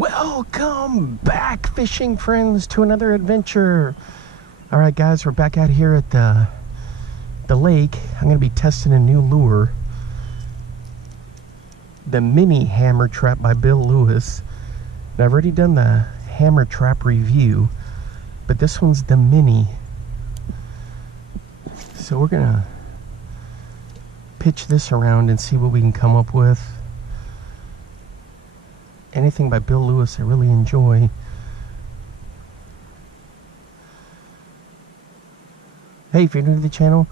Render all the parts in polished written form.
Welcome back, fishing friends, to another adventure. All right, guys, we're back out here at the lake. I'm going to be testing a new lure, the Mini Hammer Trap by Bill Lewis. Now, I've already done the Hammer Trap review, but this one's the Mini. So we're going to pitch this around and see what we can come up with. Anything by Bill Lewis I really enjoy. Hey, if you're new to the channel,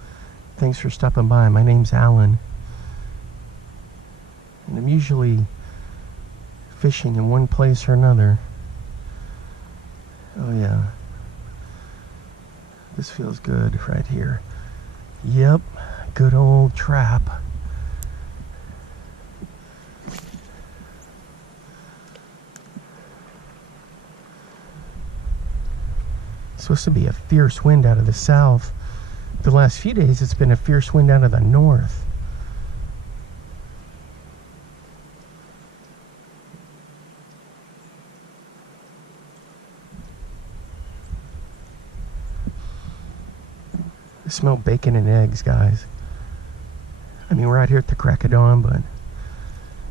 thanks for stopping by. My name's Alan, and I'm usually fishing in one place or another. Oh yeah, this feels good right here. Yep, good old trap. Supposed to be a fierce wind out of the south. The last few days it's been a fierce wind out of the north. I smell bacon and eggs, guys. I mean, we're out here at the crack of dawn, but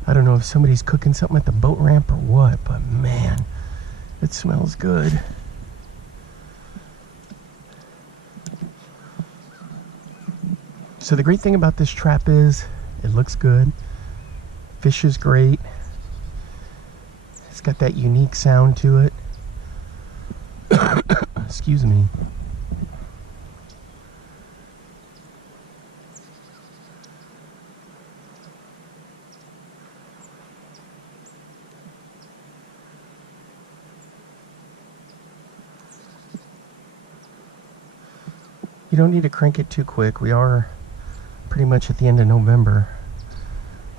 I don't know if somebody's cooking something at the boat ramp or what, but man, it smells good. So the great thing about this trap is it looks good, fish is great, it's got that unique sound to it. Excuse me. You don't need to crank it too quick. We are pretty much at the end of November.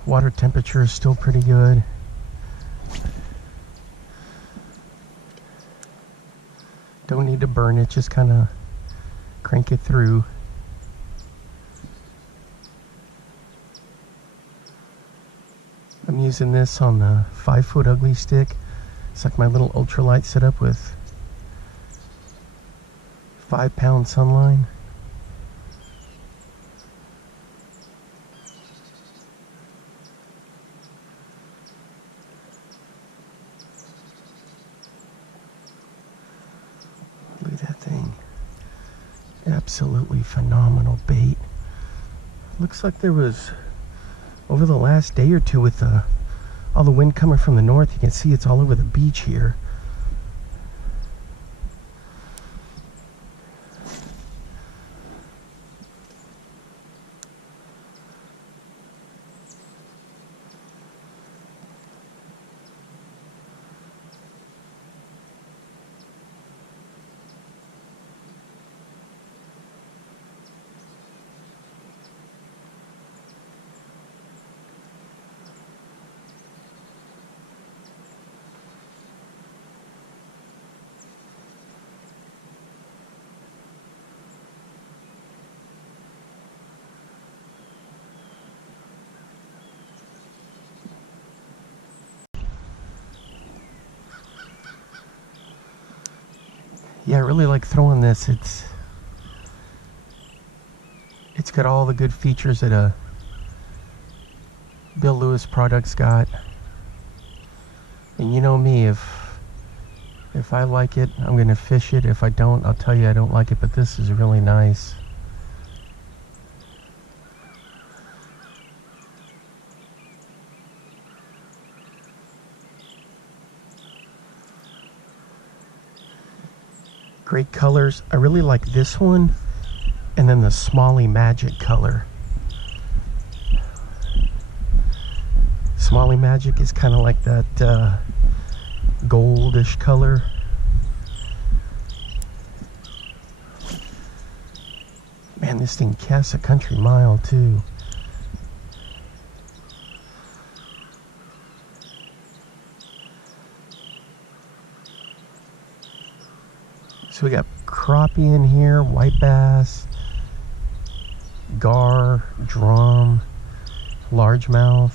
Water temperature is still pretty good. Don't need to burn it, just kind of crank it through. I'm using this on the 5-foot ugly stick. It's like my little ultralight setup with 5-pound sunline. Look at that thing. Absolutely phenomenal bait. Looks like there was, over the last day or two, with all the wind coming from the north, you can see it's all over the beach here. Yeah, I really like throwing this. It's got all the good features that a Bill Lewis product's got. And you know me, if I like it, I'm gonna fish it. If I don't, I'll tell you I don't like it, but this is really nice. Great colors. I really like this one, and then the Smalley Magic color. Smalley Magic is kind of like that goldish color. Man, this thing casts a country mile too. So we got crappie in here, white bass, gar, drum, largemouth.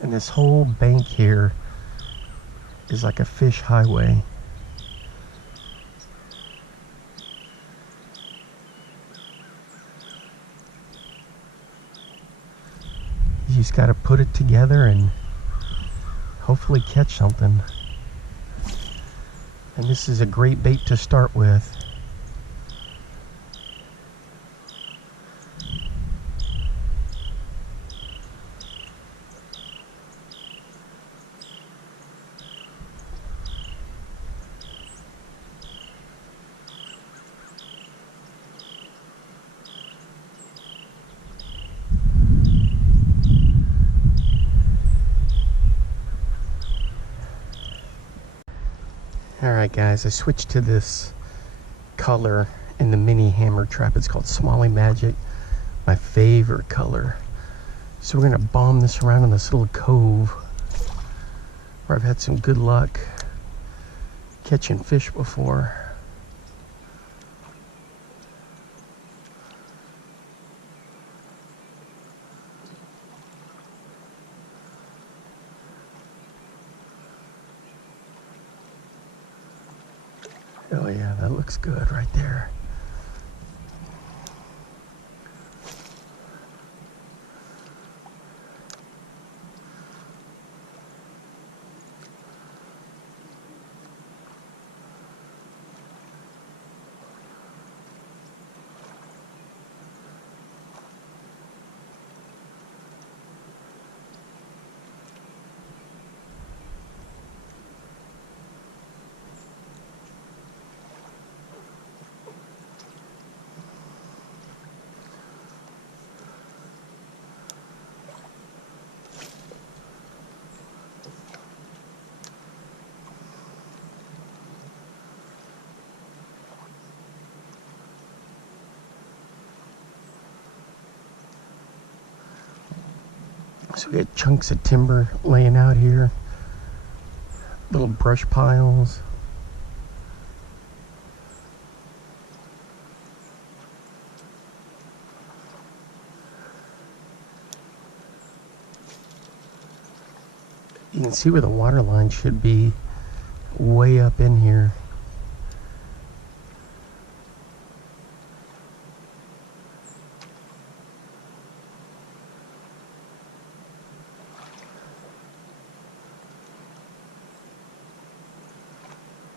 And And this whole bank here is like a fish highway. You just got to put it together and hopefully catch something. And this is a great bait to start with. Alright guys, I switched to this color in the mini hammer trap. It's called Smalley Magic, my favorite color. So we're going to bomb this around in this little cove where I've had some good luck catching fish before. Oh yeah, that looks good right there. So we got chunks of timber laying out here, little brush piles. You can see where the water line should be, way up in here.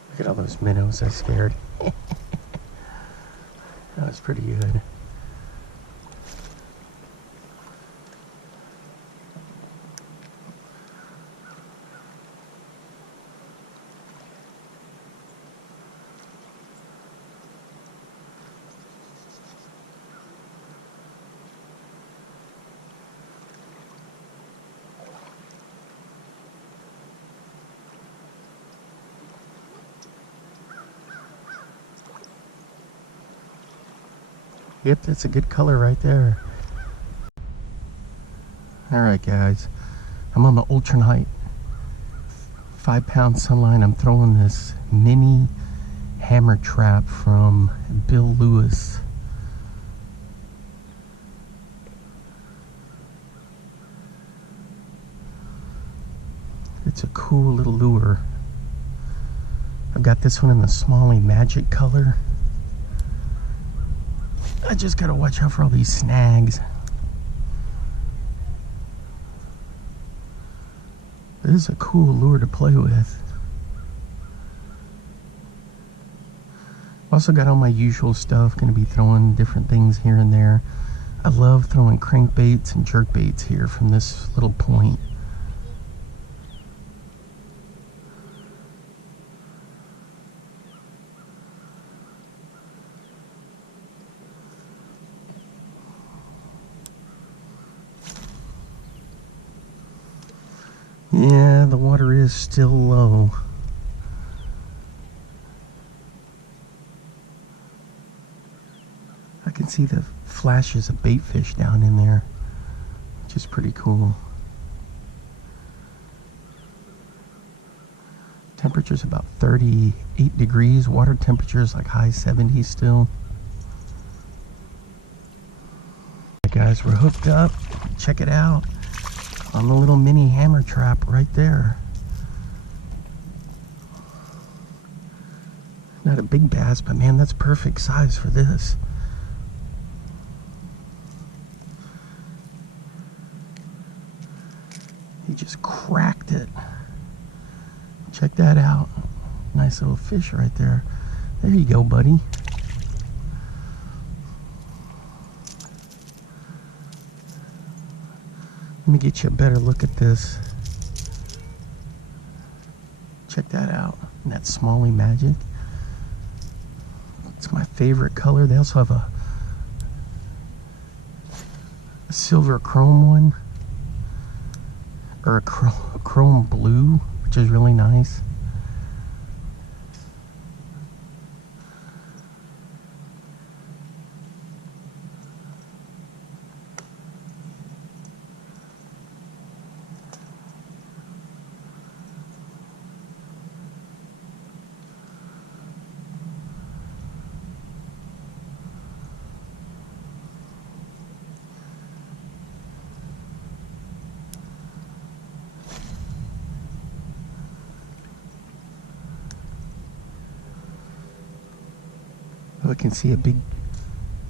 Look at all those minnows I scared. That was pretty good. Yep, that's a good color right there. Alright guys, I'm on the Ultranite 5-pound Sunline. I'm throwing this mini hammer trap from Bill Lewis. It's a cool little lure. I've got this one in the Smalley Magic color. I just gotta watch out for all these snags. This is a cool lure to play with. Also got all my usual stuff, gonna be throwing different things here and there. I love throwing crankbaits and jerkbaits here from this little point. Yeah, the water is still low. I can see the flashes of bait fish down in there, which is pretty cool. Temperature's about 38 degrees. Water temperature is like high 70s still. Alright guys, we're hooked up. Check it out. on the little mini hammer trap right there. Not a big bass, but man, that's perfect size for this. He just cracked it. Check that out. Nice little fish right there. There you go, buddy. Let me get you a better look at this. Check that out. Isn't that Smalley magic? It's my favorite color. They also have a silver chrome one, or a chrome blue, which is really nice. Oh, I can see a big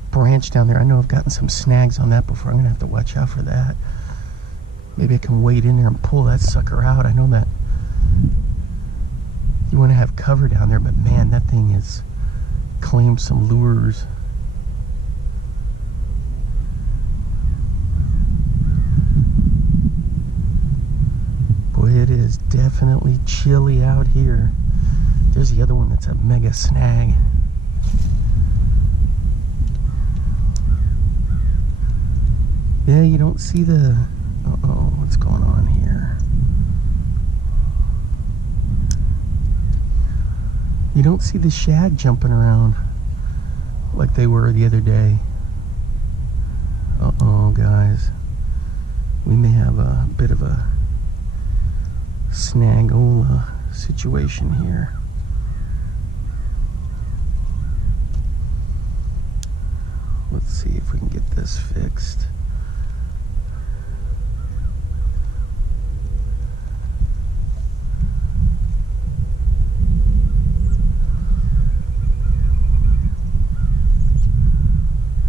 branch down there. I know I've gotten some snags on that before. I'm gonna have to watch out for that. Maybe I can wade in there and pull that sucker out. I know that you want to have cover down there, but man, that thing has claimed some lures. Boy, it is definitely chilly out here. There's the other one that's a mega snag. Yeah, you don't see the... Uh-oh, what's going on here? You don't see the shad jumping around like they were the other day. Uh-oh, guys. We may have a bit of a snagola situation here. Let's see if we can get this fixed.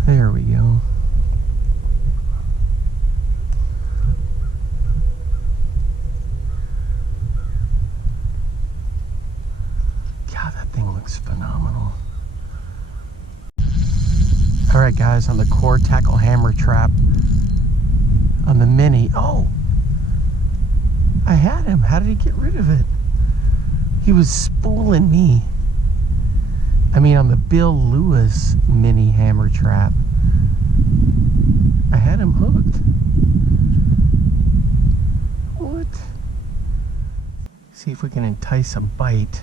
There we go. God, that thing looks phenomenal. All right, guys, on the core tackle hammer trap on the mini. Oh, I had him. How did he get rid of it? He was spooling me. I mean, on the Bill Lewis mini hammer trap, I had him hooked. What? See if we can entice a bite.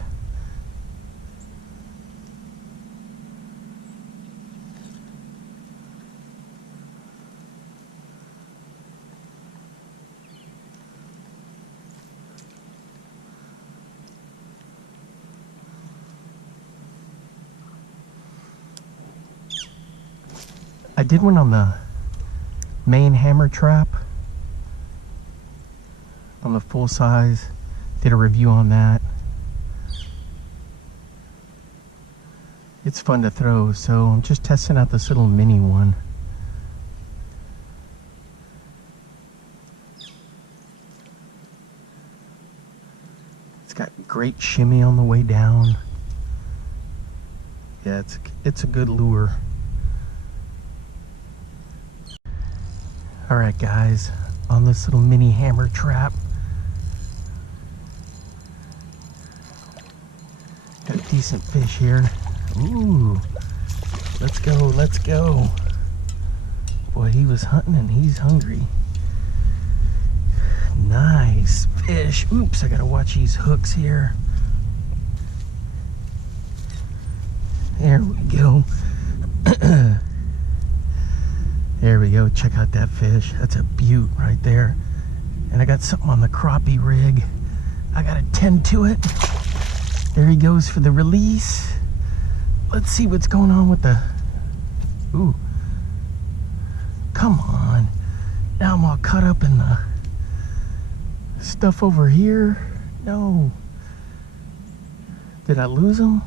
I did one on the main hammer trap, on the full size. Did a review on that. It's fun to throw, so I'm just testing out this little mini one. It's got great shimmy on the way down. Yeah, it's a good lure. Alright, guys, on this little mini hammer trap, got a decent fish here. Ooh, let's go, let's go. Boy, he was hunting and he's hungry. Nice fish. Oops, I gotta watch these hooks here. There we go. There we go. Check out that fish. That's a beaut right there. And I got something on the crappie rig. I gotta tend to it. There he goes for the release. Let's see what's going on with the... Ooh. Come on. Now I'm all caught up in the Stuff over here? No. Did I lose them?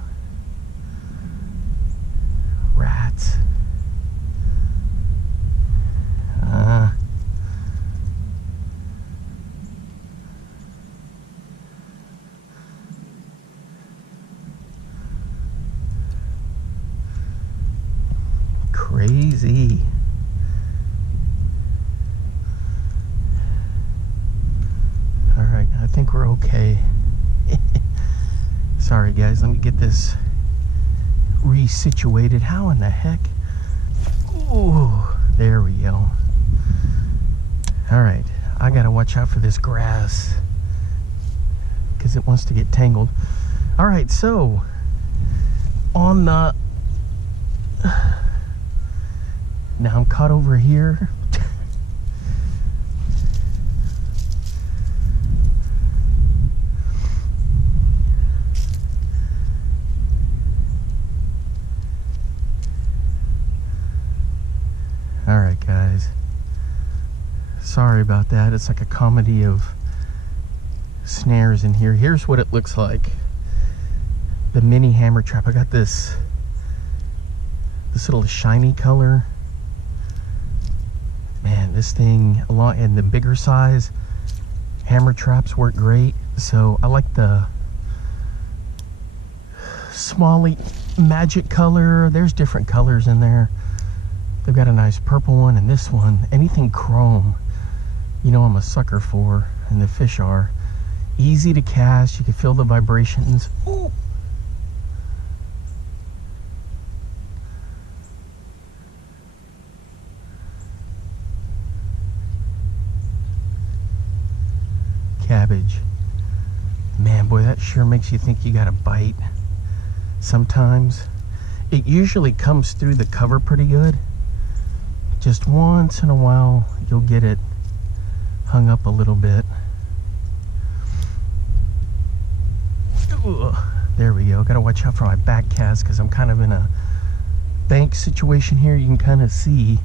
Rats. Crazy. All right, I think we're okay. Sorry guys, let me get this resituated. How in the heck? Ooh, there we go. All right, I gotta watch out for this grass because it wants to get tangled. All right, so on the now I'm caught over here. All right, guys. Sorry about that. It's like a comedy of snares in here. Here's what it looks like. The mini hammer trap. I got this little shiny color. Man, this thing, a lot in the bigger size hammer traps work great. So I like the Smalley magic color. There's different colors in there. They've got a nice purple one, and this one, anything chrome, you know I'm a sucker for, and the fish are. Easy to cast, you can feel the vibrations. Ooh. Cabbage. Man, boy, that sure makes you think you got a bite. Sometimes. It usually comes through the cover pretty good. Just once in a while, you'll get it hung up a little bit. Ooh, there we go. Gotta watch out for my back cast because I'm kind of in a bank situation here. You can kind of see.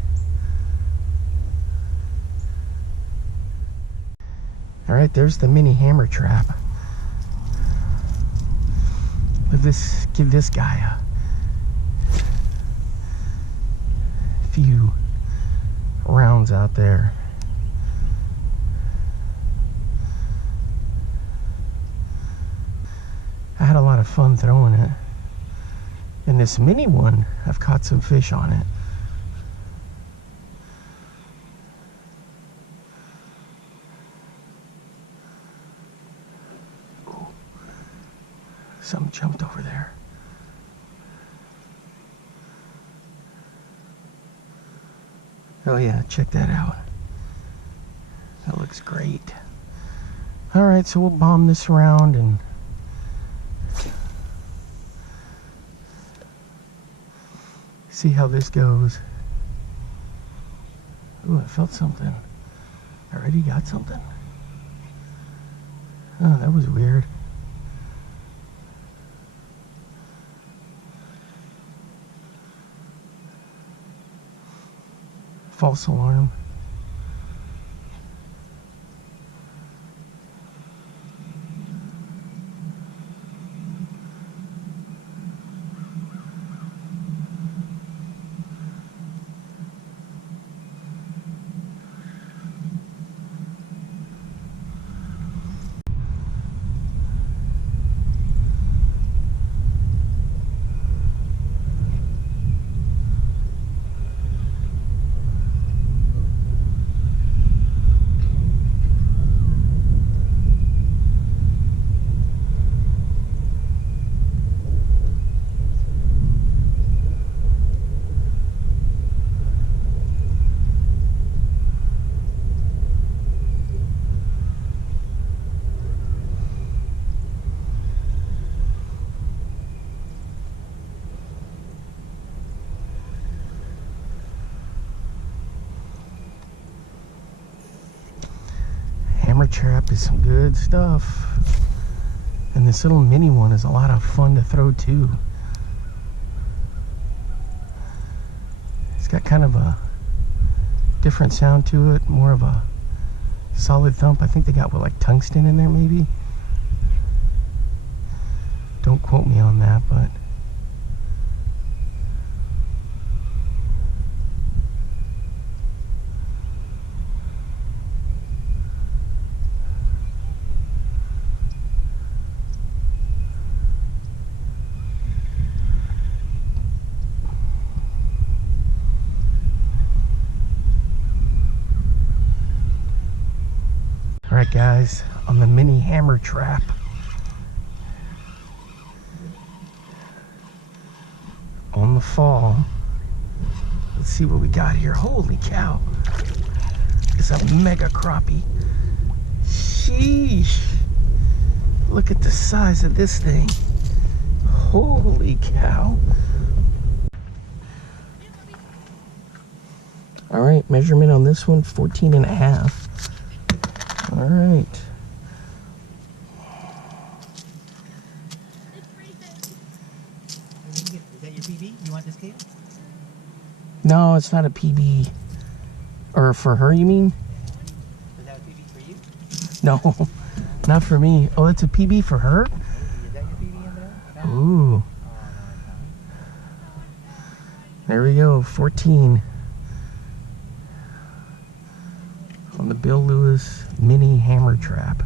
All right, there's the mini hammer trap. Give this guy a few rounds out there. I had a lot of fun throwing it. And this mini one, I've caught some fish on it. Ooh. Something jumped over there. Oh yeah, check that out. That looks great. All right, so we'll bomb this around and see how this goes. Ooh, I felt something. I already got something. Oh, that was weird. False alarm. Hammer trap is some good stuff. And this little mini one is a lot of fun to throw too. It's got kind of a different sound to it, more of a Solid thump. I think they got, what, like tungsten in there maybe? Don't quote me on that, but all right, guys, on the mini hammer trap. On the fall. Let's see what we got here. Holy cow. It's a mega crappie. Sheesh. Look at the size of this thing. Holy cow. All right, measurement on this one, 14 and a half. All right. Is that your PB? You want this cake? No, it's not a PB. Or for her, you mean? Is that a PB for you? No, not for me. Oh, it's a PB for her? Is that your PB in there? No. Ooh. Oh, no, it's not. There we go, 14. On the Bill Lewis mini hammer trap.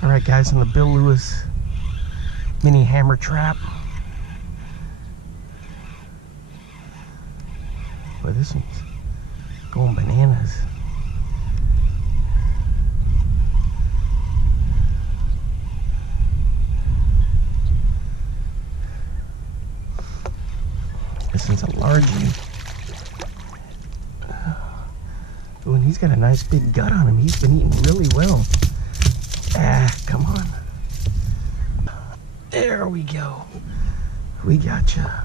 All right, guys, on the Bill Lewis mini hammer trap. Boy, this one's going bananas. This one's a largie. Oh, and he's got a nice big gut on him. He's been eating really well. Ah, come on. There we go. We gotcha.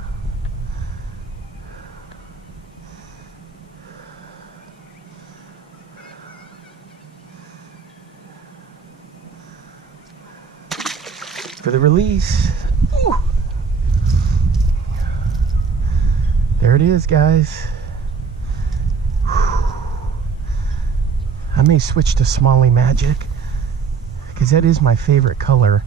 For the release. Ooh. There it is, guys. Whew. I may switch to Smalley Magic because that is my favorite color.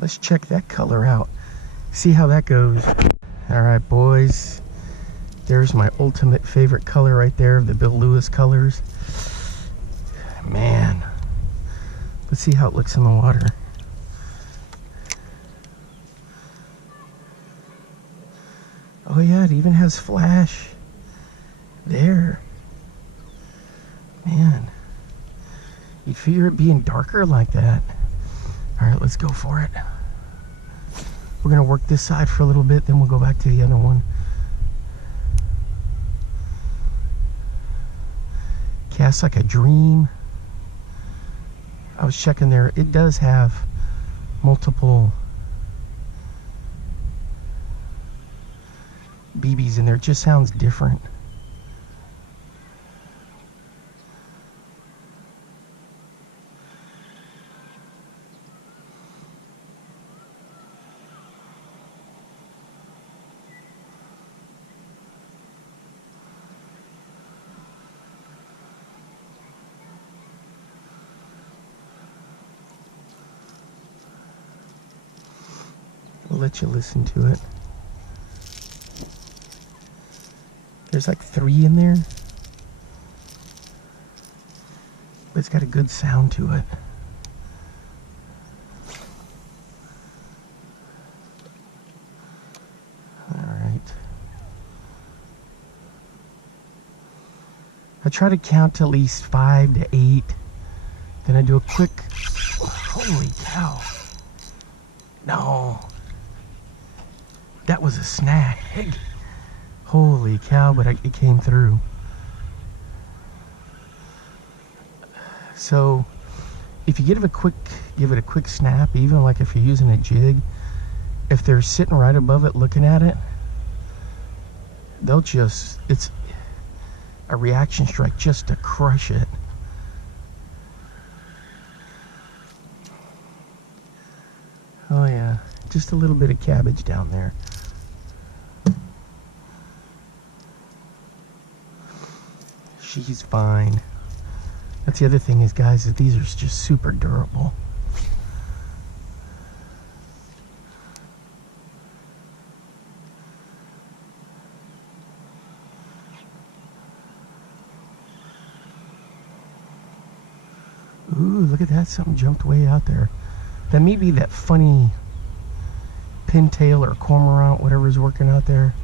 Let's check that color out. See how that goes. All right, boys. There's my ultimate favorite color right there, the Bill Lewis colors. Man. Let's see how it looks in the water. Oh yeah, it even has flash. There. Man. You'd figure it being darker like that. All right, let's go for it. We're gonna work this side for a little bit, then we'll go back to the other one. Cast like a dream. I was checking there, it does have multiple BBs in there. It just sounds different. We'll let you listen to it. There's like 3 in there, but it's got a good sound to it. All right. I try to count to at least 5 to 8. Then I do a quick, holy cow. No. That was a snag. Holy cow, but it came through. So, if you give it a quick snap, even like if you're using a jig, if they're sitting right above it looking at it, they'll just, it's a reaction strike just to crush it. Oh yeah, just a little bit of cabbage down there. She's fine. That's the other thing is, guys, is these are just super durable. Ooh, look at that, something jumped way out there. That may be that funny pintail or cormorant, whatever's working out there.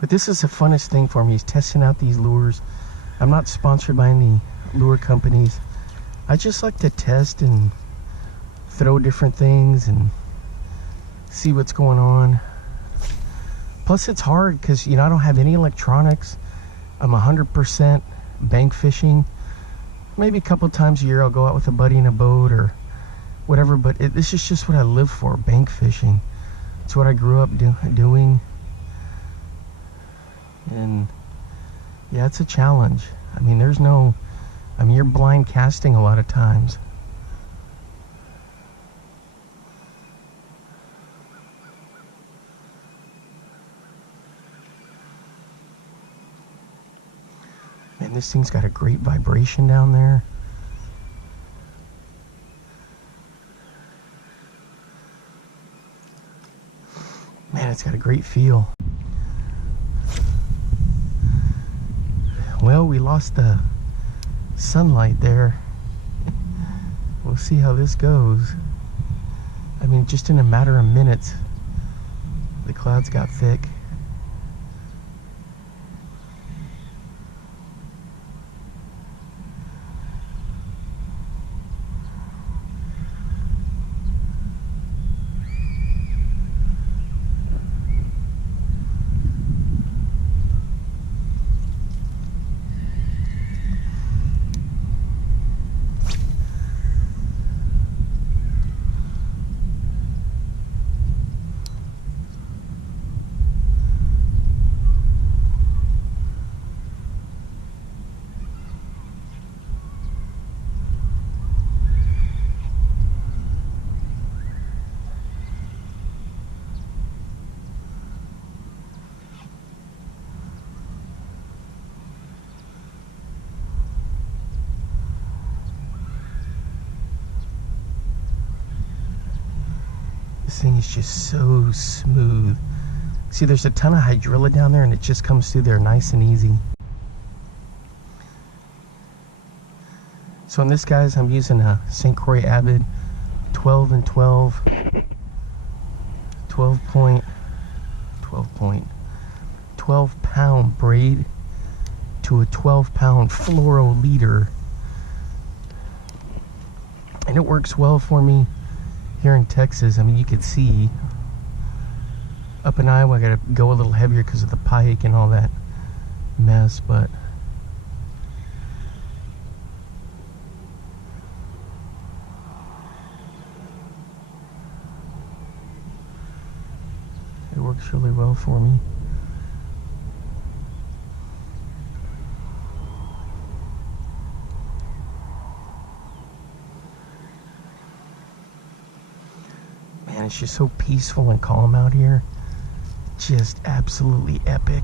But this is the funnest thing for me, is testing out these lures. I'm not sponsored by any lure companies. I just like to test and throw different things and see what's going on. Plus it's hard because, you know, I don't have any electronics. I'm 100% bank fishing. Maybe a couple times a year I'll go out with a buddy in a boat or whatever, but this is just what I live for, bank fishing. It's what I grew up doing. And yeah, it's a challenge. I mean, you're blind casting a lot of times. Man, this thing's got a great vibration down there. Man, it's got a great feel. Well, we lost the sunlight there. We'll see how this goes. I mean, just in a matter of minutes, the clouds got thick. This thing is just so smooth. See, there's a ton of hydrilla down there and it just comes through there nice and easy. So in this, guys, I'm using a St. Croix Avid 12 and 12 pound braid to a 12-pound fluoro leader. And it works well for me here in Texas. I mean, you can see up in Iowa I gotta go a little heavier because of the pike and all that mess, but it works really well for me. Man, it's just so peaceful and calm out here. Just absolutely epic.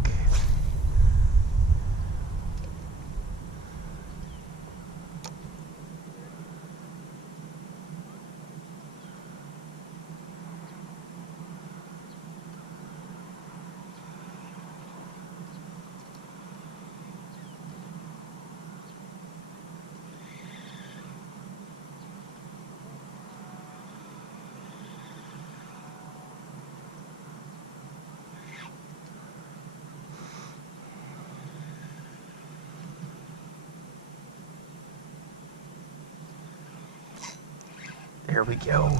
There we go.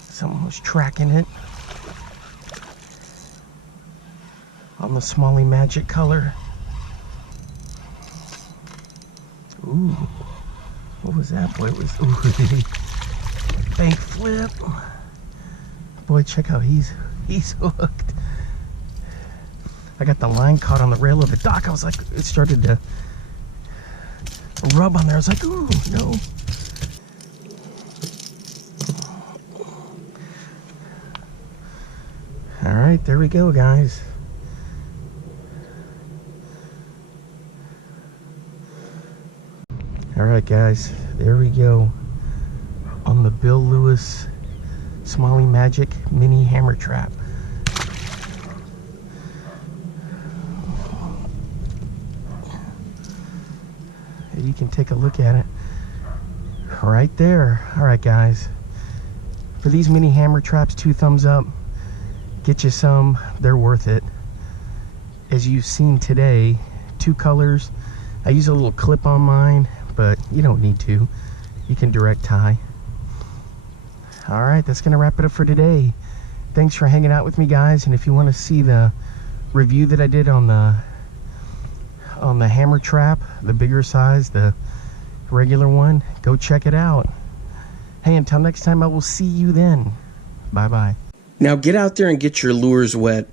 Someone was tracking it on the Smalley Magic color. Ooh, what was that? Boy, it was bank flip. Boy, check out, he's hooked. I got the line caught on the rail of the dock. I was like, it started to rub on there. I was like, ooh, no. All right, there we go, guys. All right, guys, there we go on the Bill Lewis Smalley Magic Mini Hammer Trap. You can take a look at it right there. All right, guys, for these mini hammer traps, 2 thumbs up. Get you some, they're worth it. As you've seen today, 2 colors. I use a little clip on mine, but you don't need to. You can direct tie. All right, that's gonna wrap it up for today. Thanks for hanging out with me, guys. And if you want to see the review that I did on the hammer trap, the bigger size, the regular one, go check it out. Hey, until next time, I will see you then. Bye-bye. Now get out there and get your lures wet.